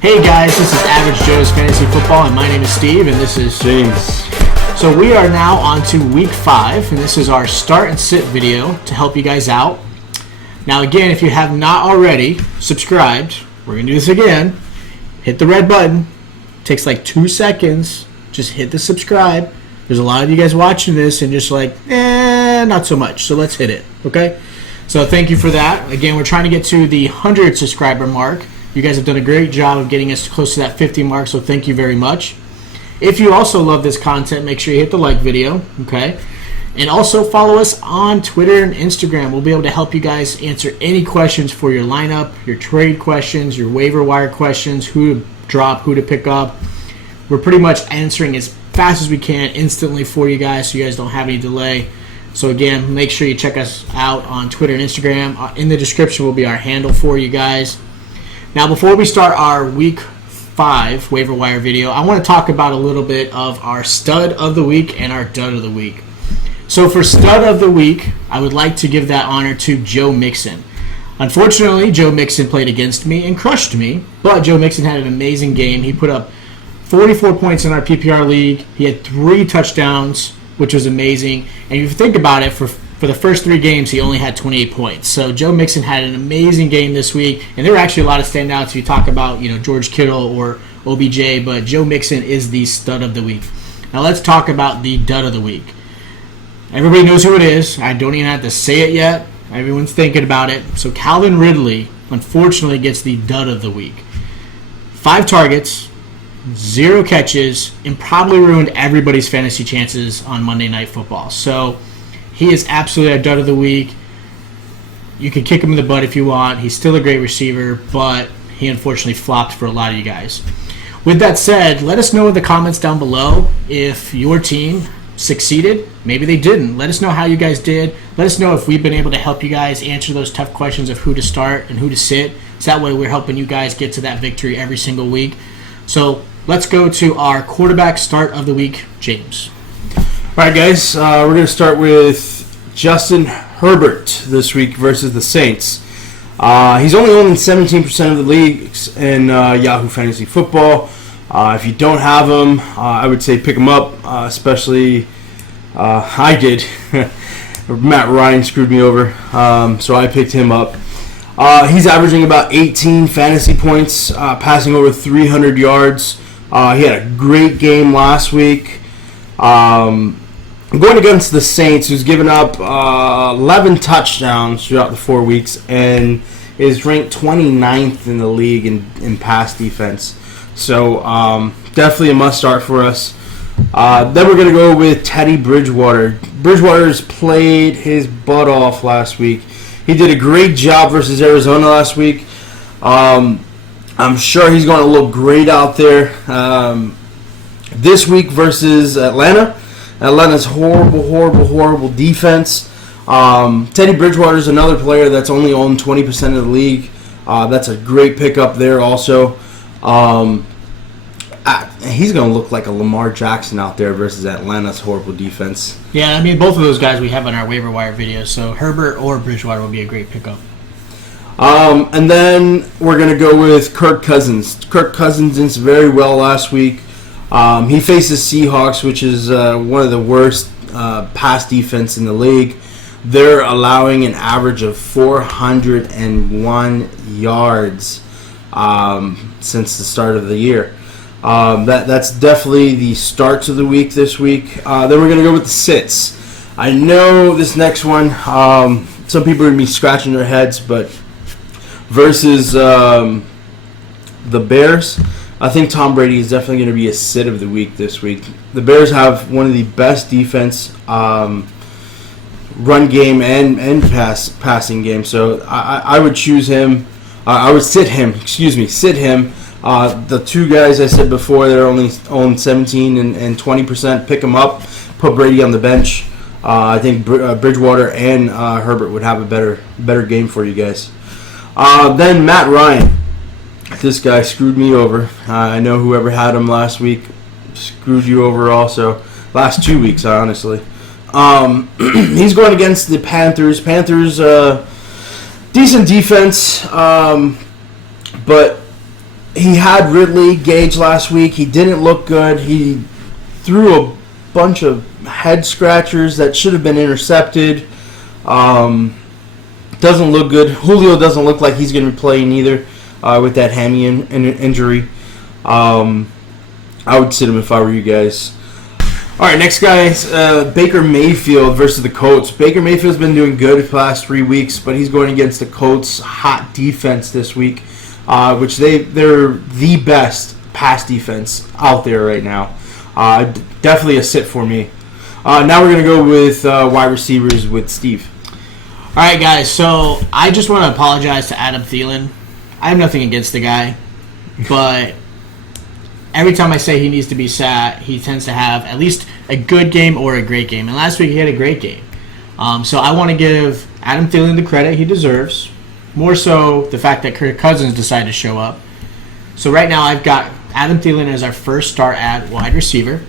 Hey guys, this is Average Joe's Fantasy Football, and my name is Steve, and this is James. So we are now on to week 5, and this is our start and sit video to help you guys out. Now again, if you have not already subscribed, we're going to do this again. Hit the red button. It takes like 2 seconds. Just hit the subscribe. There's a lot of you guys watching this and just like, not so much. So let's hit it, okay? So thank you for that. Again, we're trying to get to the 100 subscriber mark. You guys have done a great job of getting us close to that 50 mark, so thank you very much. If you also love this content, make sure you hit the like video, okay? And also follow us on Twitter and Instagram. We'll be able to help you guys answer any questions for your lineup, your trade questions, your waiver wire questions, who to drop, who to pick up. We're pretty much answering as fast as we can instantly for you guys so you guys don't have any delay. So again, make sure you check us out on Twitter and Instagram. In the description will be our handle for you guys. Now, before we start our Week 5 waiver wire video, I want to talk about a little bit of our stud of the week and our dud of the week. So for stud of the week, I would like to give that honor to Joe Mixon. Unfortunately, Joe Mixon played against me and crushed me, but Joe Mixon had an amazing game. He put up 44 points in our PPR league. He had 3 touchdowns, which was amazing. And if you think about it, for the first 3 games, he only had 28 points. So Joe Mixon had an amazing game this week, and there were actually a lot of standouts. If you talk about, George Kittle or OBJ, but Joe Mixon is the stud of the week. Now let's talk about the dud of the week. Everybody knows who it is. I don't even have to say it yet. Everyone's thinking about it. So Calvin Ridley, unfortunately, gets the dud of the week. 5 targets, 0 catches, and probably ruined everybody's fantasy chances on Monday Night Football. So he is absolutely a dud of the week. You can kick him in the butt if you want. He's still a great receiver, but he unfortunately flopped for a lot of you guys. With that said, let us know in the comments down below if your team succeeded. Maybe they didn't. Let us know how you guys did. Let us know if we've been able to help you guys answer those tough questions of who to start and who to sit. So that way we're helping you guys get to that victory every single week. So let's go to our quarterback start of the week, James. All right, guys, we're going to start with Justin Herbert this week versus the Saints. He's only owned in 17% of the leagues in Yahoo Fantasy Football. If you don't have him, I would say pick him up, especially I did. Matt Ryan screwed me over, so I picked him up. He's averaging about 18 fantasy points, passing over 300 yards. He had a great game last week. Going against the Saints, who's given up 11 touchdowns throughout the 4 weeks and is ranked 29th in the league in pass defense. So definitely a must-start for us. Then we're going to go with Teddy Bridgewater. Bridgewater's played his butt off last week. He did a great job versus Arizona last week. I'm sure he's going to look great out there this week versus Atlanta. Atlanta's horrible defense. Teddy Bridgewater is another player that's only owned 20% of the league. That's a great pickup there also. He's going to look like a Lamar Jackson out there versus Atlanta's horrible defense. Yeah, I mean, both of those guys we have on our waiver wire video, so Herbert or Bridgewater would be a great pickup. And then we're going to go with Kirk Cousins. Kirk Cousins did very well last week. He faces Seahawks, which is one of the worst pass defense in the league. They're allowing an average of 401 yards since the start of the year. That's definitely the starts of the week this week. Then we're going to go with the sits. I know this next one, some people are going to be scratching their heads, but versus the Bears, I think Tom Brady is definitely going to be a sit of the week this week. The Bears have one of the best defense, run game and passing game. So I would choose him. I would sit him. The 2 guys I said before, they're only own 17 and 20%. Pick them up. Put Brady on the bench. I think Bridgewater and Herbert would have a better game for you guys. Then Matt Ryan. This guy screwed me over. I know whoever had him last week screwed you over also. Last 2 weeks, honestly. He's going against the Panthers. Panthers, decent defense, but he had Ridley Gage last week. He didn't look good. He threw a bunch of head scratchers that should have been intercepted. Doesn't look good. Julio doesn't look like he's going to be playing either with that hammy injury. I would sit him if I were you guys. All right, next guy is Baker Mayfield versus the Colts. Baker Mayfield's been doing good the past 3 weeks, but he's going against the Colts' hot defense this week, which they're the best pass defense out there right now. Definitely a sit for me. Now we're going to go with wide receivers with Steve. All right, guys, so I just want to apologize to Adam Thielen. I have nothing against the guy, but every time I say he needs to be sat, he tends to have at least a good game or a great game. And last week he had a great game. So I want to give Adam Thielen the credit he deserves. More so the fact that Kirk Cousins decided to show up. So right now I've got Adam Thielen as our first start at wide receiver.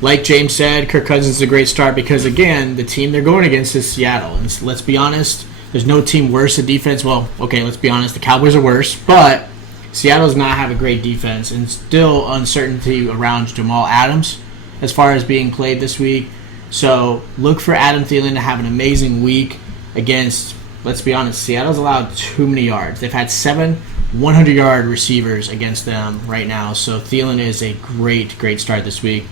Like James said, Kirk Cousins is a great start because, again, the team they're going against is Seattle. And let's be honest, there's no team worse at defense. Well, okay, let's be honest, the Cowboys are worse, but Seattle does not have a great defense, and still uncertainty around Jamal Adams as far as being played this week. So look for Adam Thielen to have an amazing week against, let's be honest, Seattle's allowed too many yards. They've had 7 100-yard receivers against them right now, so Thielen is a great, great start this week.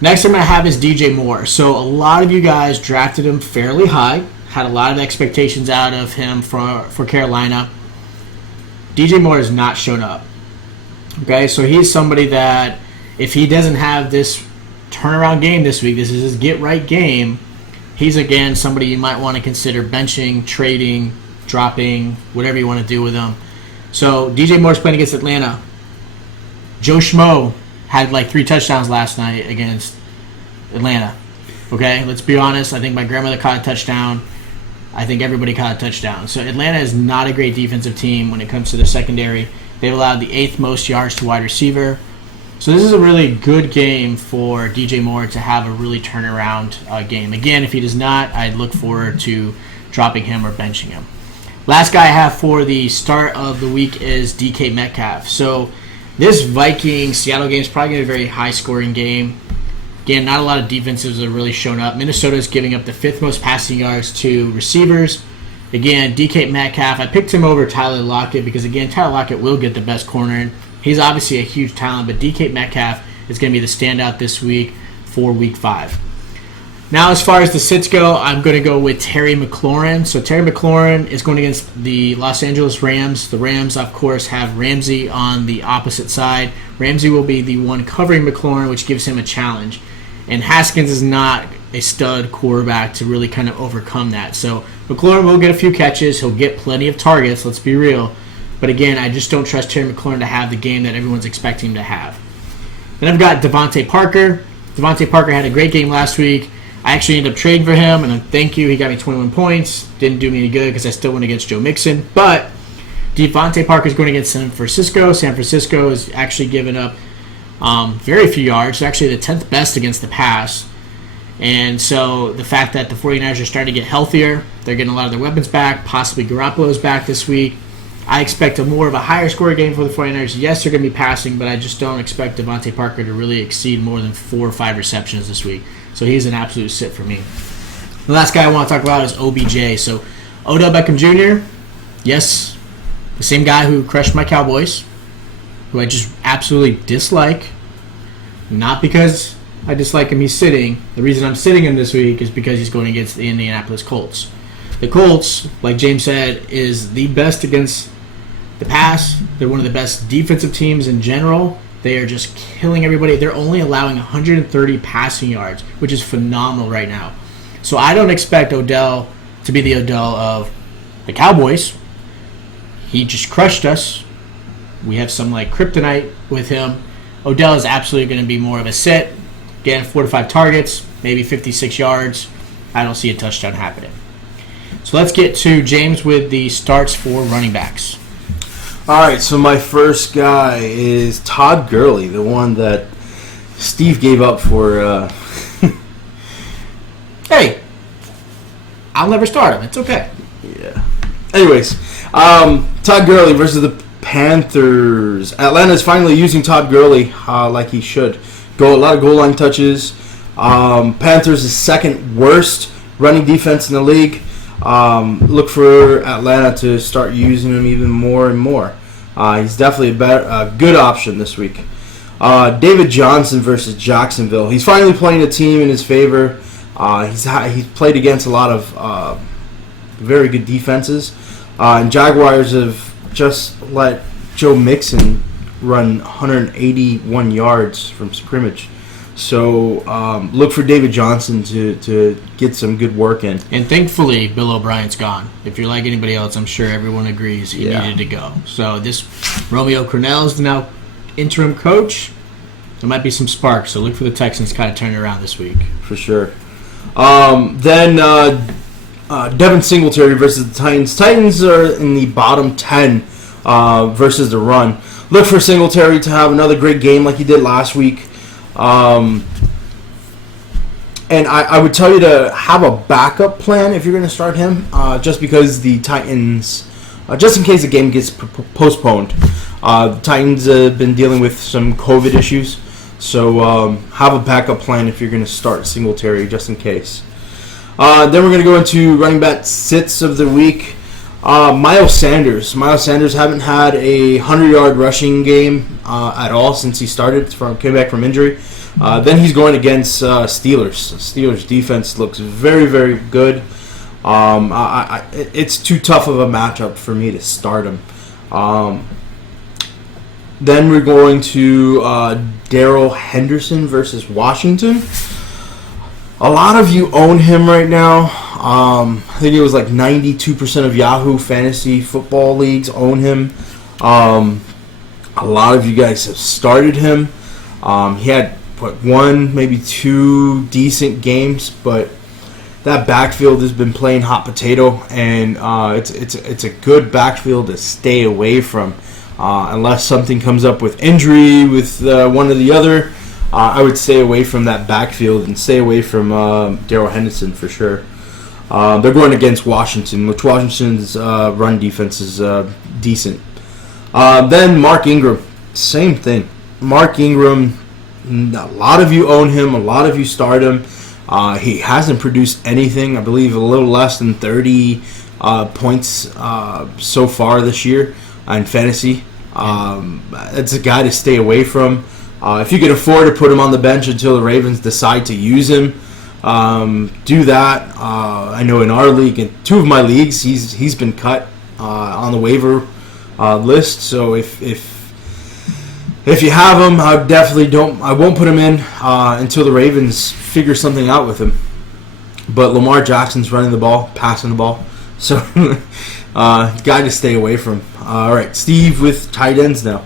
Next I'm going to have is DJ Moore. So a lot of you guys drafted him fairly high, had a lot of expectations out of him for Carolina. DJ Moore has not shown up. Okay, so he's somebody that if he doesn't have this turnaround game this week, this is his get-right game, he's, again, somebody you might want to consider benching, trading, dropping, whatever you want to do with him. So DJ Moore's playing against Atlanta. Joe Schmo had like 3 touchdowns last night against Atlanta. Okay, let's be honest. I think my grandmother caught a touchdown. I think everybody caught a touchdown. So Atlanta is not a great defensive team when it comes to their secondary. They've allowed the 8th most yards to wide receiver. So this is a really good game for DJ Moore to have a really turnaround game. Again, if he does not, I'd look forward to dropping him or benching him. Last guy I have for the start of the week is DK Metcalf. So this Vikings-Seattle game is probably going to be a very high-scoring game. Again, not a lot of defenses have really shown up. Minnesota is giving up the 5th most passing yards to receivers. Again, DK Metcalf, I picked him over Tyler Lockett because, again, Tyler Lockett will get the best corner. He's obviously a huge talent, but DK Metcalf is going to be the standout this week for Week 5. Now, as far as the sits go, I'm going to go with Terry McLaurin. So Terry McLaurin is going against the Los Angeles Rams. The Rams, of course, have Ramsey on the opposite side. Ramsey will be the one covering McLaurin, which gives him a challenge. And Haskins is not a stud quarterback to really kind of overcome that. So McLaurin will get a few catches. He'll get plenty of targets, let's be real. But again, I just don't trust Terry McLaurin to have the game that everyone's expecting him to have. Then I've got Devontae Parker. Devontae Parker had a great game last week. I actually ended up trading for him, and thank you. He got me 21 points. Didn't do me any good because I still went against Joe Mixon. But Devontae Parker is going against San Francisco. San Francisco is actually giving up very few yards. They're actually the 10th best against the pass. And so the fact that the 49ers are starting to get healthier, they're getting a lot of their weapons back, possibly Garoppolo's back this week. I expect more of a higher score game for the 49ers. Yes, they're going to be passing, but I just don't expect Devontae Parker to really exceed more than 4 or 5 receptions this week. So he's an absolute sit for me. The last guy I want to talk about is OBJ. So Odell Beckham Jr., yes, the same guy who crushed my Cowboys, who I just absolutely dislike. Not because I dislike him, he's sitting. The reason I'm sitting him this week is because he's going against the Indianapolis Colts. The Colts, like James said, is the best against the pass. They're one of the best defensive teams in general. They are just killing everybody. They're only allowing 130 passing yards, which is phenomenal right now. So I don't expect Odell to be the Odell of the Cowboys. He just crushed us. We have some like kryptonite with him. Odell is absolutely going to be more of a sit. Again, 4 to 5 targets, maybe 56 yards. I don't see a touchdown happening. So let's get to James with the starts for running backs. All right, so my first guy is Todd Gurley, the one that Steve gave up for. Hey, I'll never start him. It's okay. Yeah. Anyways, Todd Gurley versus the Panthers. Atlanta's finally using Todd Gurley like he should. A lot of goal line touches. Panthers is second worst running defense in the league. Look for Atlanta to start using him even more and more. He's definitely a good option this week. David Johnson versus Jacksonville. He's finally playing a team in his favor. He's played against a lot of very good defenses. And Jaguars have just let Joe Mixon run 181 yards from scrimmage. So look for David Johnson to get some good work in. And thankfully, Bill O'Brien's gone. If you're like anybody else, I'm sure everyone agrees he needed to go. So this Romeo Crennel is now interim coach. There might be some sparks, so look for the Texans kind of turn it around this week. For sure. Then Devin Singletary versus the Titans. Titans are in the bottom 10 versus the run. Look for Singletary to have another great game like he did last week. And I would tell you to have a backup plan if you're going to start him, just because the Titans, just in case the game gets postponed. The Titans have been dealing with some COVID issues, so have a backup plan if you're going to start Singletary, just in case. Then we're going to go into running back sits of the week. Miles Sanders. Miles Sanders haven't had a 100-yard rushing game at all since he came back from injury. Then he's going against Steelers. Steelers defense looks very, very good. It's too tough of a matchup for me to start him. Then we're going to Darrell Henderson versus Washington. A lot of you own him right now. I think it was like 92% of Yahoo Fantasy Football Leagues own him. A lot of you guys have started him. He had, one, maybe two decent games, but that backfield has been playing hot potato, and it's a good backfield to stay away from. Unless something comes up with injury with one or the other, I would stay away from that backfield and stay away from Darrell Henderson for sure. They're going against Washington, which Washington's run defense is decent. Then Mark Ingram, same thing. Mark Ingram, a lot of you own him, a lot of you start him. He hasn't produced anything. I believe a little less than 30 points so far this year in fantasy. It's a guy to stay away from. If you can afford to put him on the bench until the Ravens decide to use him, do that. I know in our league, in two of my leagues, he's been cut on the waiver list. So if you have him, I won't put him in until the Ravens figure something out with him. But Lamar Jackson's running the ball, passing the ball, so guy to stay away from. All right, Steve with tight ends now.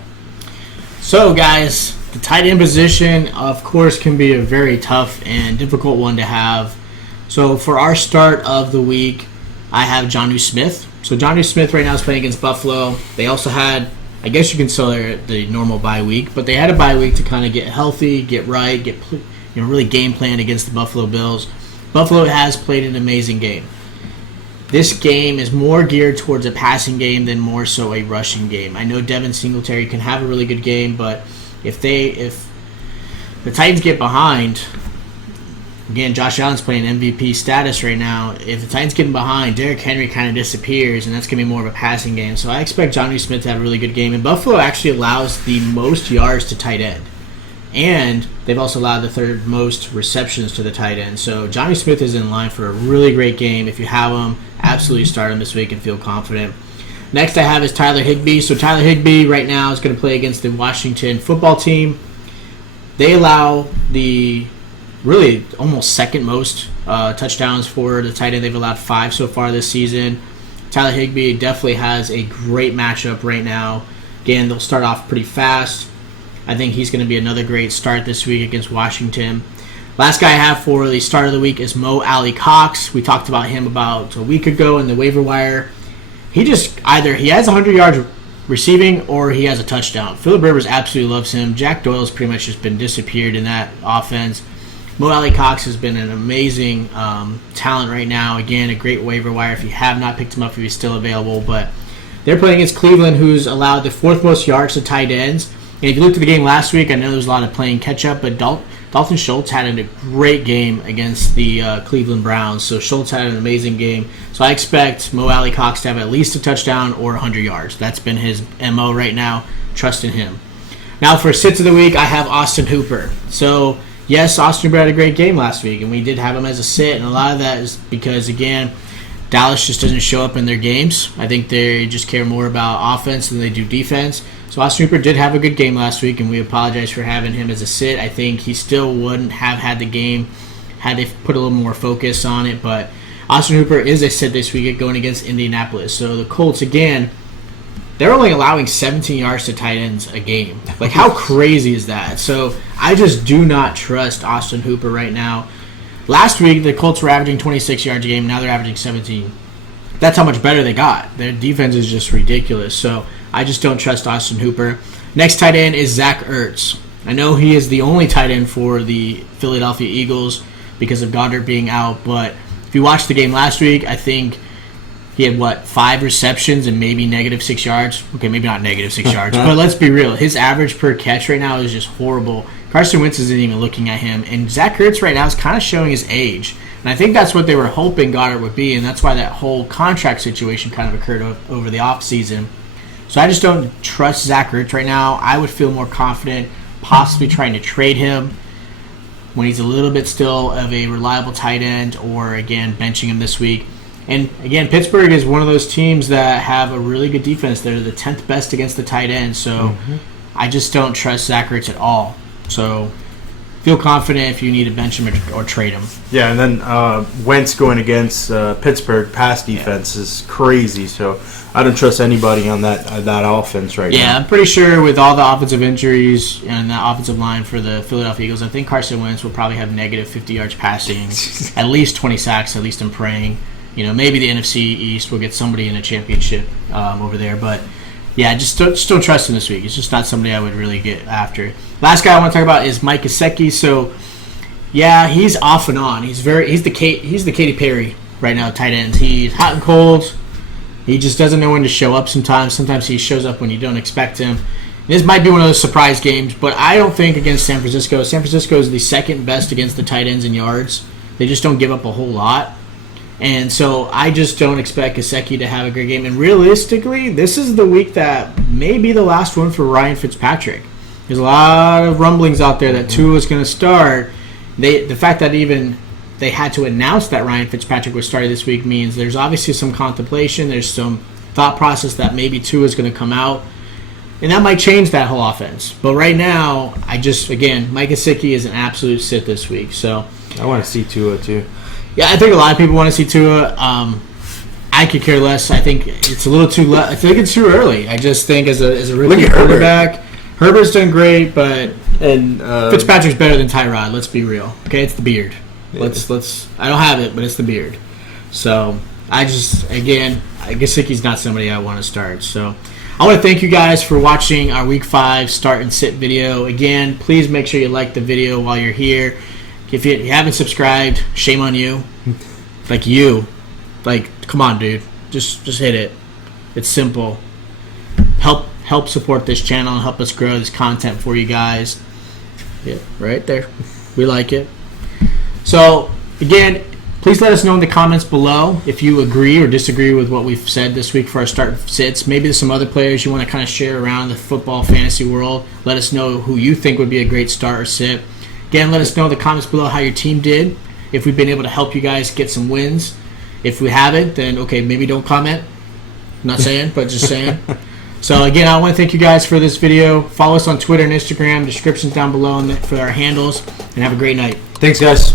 So guys, the tight end position, of course, can be a very tough and difficult one to have. So for our start of the week, I have Jonnu Smith. So Jonnu Smith right now is playing against Buffalo. They also had, I guess you can sell the normal bye week, but they had a bye week to kind of get healthy, get right, really game plan against the Buffalo Bills. Buffalo has played an amazing game. This game is more geared towards a passing game than more so a rushing game. I know Devin Singletary can have a really good game, but if the Titans get behind, again, Josh Allen's playing MVP status right now. If the Titans get behind, Derrick Henry kind of disappears, and that's going to be more of a passing game. So I expect Jonnu Smith to have a really good game. And Buffalo actually allows the most yards to tight end. And they've also allowed the third most receptions to the tight end. So Jonnu Smith is in line for a really great game. If you have him, absolutely start him this week and feel confident. Next I have is Tyler Higbee. So Tyler Higbee right now is going to play against the Washington football team. They allow the really almost second most touchdowns for the tight end. They've allowed 5 so far this season. Tyler Higbee definitely has a great matchup right now. Again, they'll start off pretty fast. I think he's going to be another great start this week against Washington. Last guy I have for the start of the week is Mo Alley-Cox. We talked about him about a week ago in the waiver wire. He has 100 yards receiving or he has a touchdown. Phillip Rivers absolutely loves him. Jack Doyle's pretty much just been disappeared in that offense. Mo Alley-Cox has been an amazing talent right now. Again, a great waiver wire if you have not picked him up, if he's still available. But They're playing against Cleveland, who's allowed the 4th most yards to tight ends. And if you looked at the game last week, I know there was a lot of playing catch-up, but Dalton Schultz had a great game against the Cleveland Browns. So Schultz had an amazing game. So I expect Mo Alley Cox to have at least a touchdown or 100 yards. That's been his MO right now. Trust in him. Now for sits of the week, I have Austin Hooper. So yes, Austin Hooper had a great game last week, and we did have him as a sit. And a lot of that is because, again, Dallas just doesn't show up in their games. I think they just care more about offense than they do defense. So Austin Hooper did have a good game last week, and we apologize for having him as a sit. I think he still wouldn't have had the game had they put a little more focus on it. But Austin Hooper is a sit this week going against Indianapolis. So the Colts, again, they're only allowing 17 yards to tight ends a game. Like, how crazy is that? So I just do not trust Austin Hooper right now. Last week, the Colts were averaging 26 yards a game. Now they're averaging 17. That's how much better they got. Their defense is just ridiculous. So I just don't trust Austin Hooper. Next tight end is Zach Ertz. I know he is the only tight end for the Philadelphia Eagles because of Goddard being out. But if you watched the game last week, I think he had, 5 receptions and maybe -6 yards? Okay, maybe not -6 yards, but let's be real. His average per catch right now is just horrible. Carson Wentz isn't even looking at him, and Zach Ertz right now is kind of showing his age. And I think that's what they were hoping Goddard would be, and that's why that whole contract situation kind of occurred over the offseason. So I just don't trust Zach Ertz right now. I would feel more confident possibly trying to trade him when he's a little bit still of a reliable tight end, or, again, benching him this week. And, again, Pittsburgh is one of those teams that have a really good defense. They're the 10th best against the tight end, so I just don't trust Zach Ertz at all. So feel confident if you need to bench him or trade him. Yeah, and then Wentz going against Pittsburgh pass defense is crazy, so I don't trust anybody on that offense right now. Yeah, I'm pretty sure with all the offensive injuries and the offensive line for the Philadelphia Eagles, I think Carson Wentz will probably have -50 yards passing, at least 20 sacks, at least I'm praying. Maybe the NFC East will get somebody in a championship over there. But, yeah, just don't trust him this week. It's just not somebody I would really get after. Last guy I want to talk about is Mike Gesicki. So, yeah, he's off and on. He's the Katy Perry right now, tight ends. He's hot and cold. He just doesn't know when to show up sometimes. Sometimes he shows up when you don't expect him. This might be one of those surprise games, but I don't think against San Francisco. San Francisco is the second best against the tight ends in yards. They just don't give up a whole lot. And so I just don't expect Gesicki to have a great game. And realistically, this is the week that may be the last one for Ryan Fitzpatrick. There's a lot of rumblings out there that Tua is going to start. The fact that even they had to announce that Ryan Fitzpatrick was starting this week means there's obviously some contemplation. There's some thought process that maybe Tua is going to come out. And that might change that whole offense. But right now, Mike Gesicki is an absolute sit this week. So I want to see Tua too. Yeah, I think a lot of people want to see Tua. I could care less. I think it's a little too. I think it's too early. I just think as a rookie quarterback, Herbert's done great, but Fitzpatrick's better than Tyrod. Let's be real. Okay, it's the beard. Let's. I don't have it, but it's the beard. So Gesicki's not somebody I want to start. So I want to thank you guys for watching our Week 5 start and sit video. Again, please make sure you like the video while you're here. If you haven't subscribed, shame on you. Come on, dude. Just hit it. It's simple. Help support this channel and help us grow this content for you guys. Yeah, right there. We like it. So, again, please let us know in the comments below if you agree or disagree with what we've said this week for our start sits. Maybe there's some other players you want to kind of share around the football fantasy world. Let us know who you think would be a great start or sit. Again, let us know in the comments below how your team did, if we've been able to help you guys get some wins. If we haven't, then, okay, maybe don't comment. I'm not saying, but just saying. So, again, I want to thank you guys for this video. Follow us on Twitter and Instagram. Descriptions down below for our handles. And have a great night. Thanks, guys.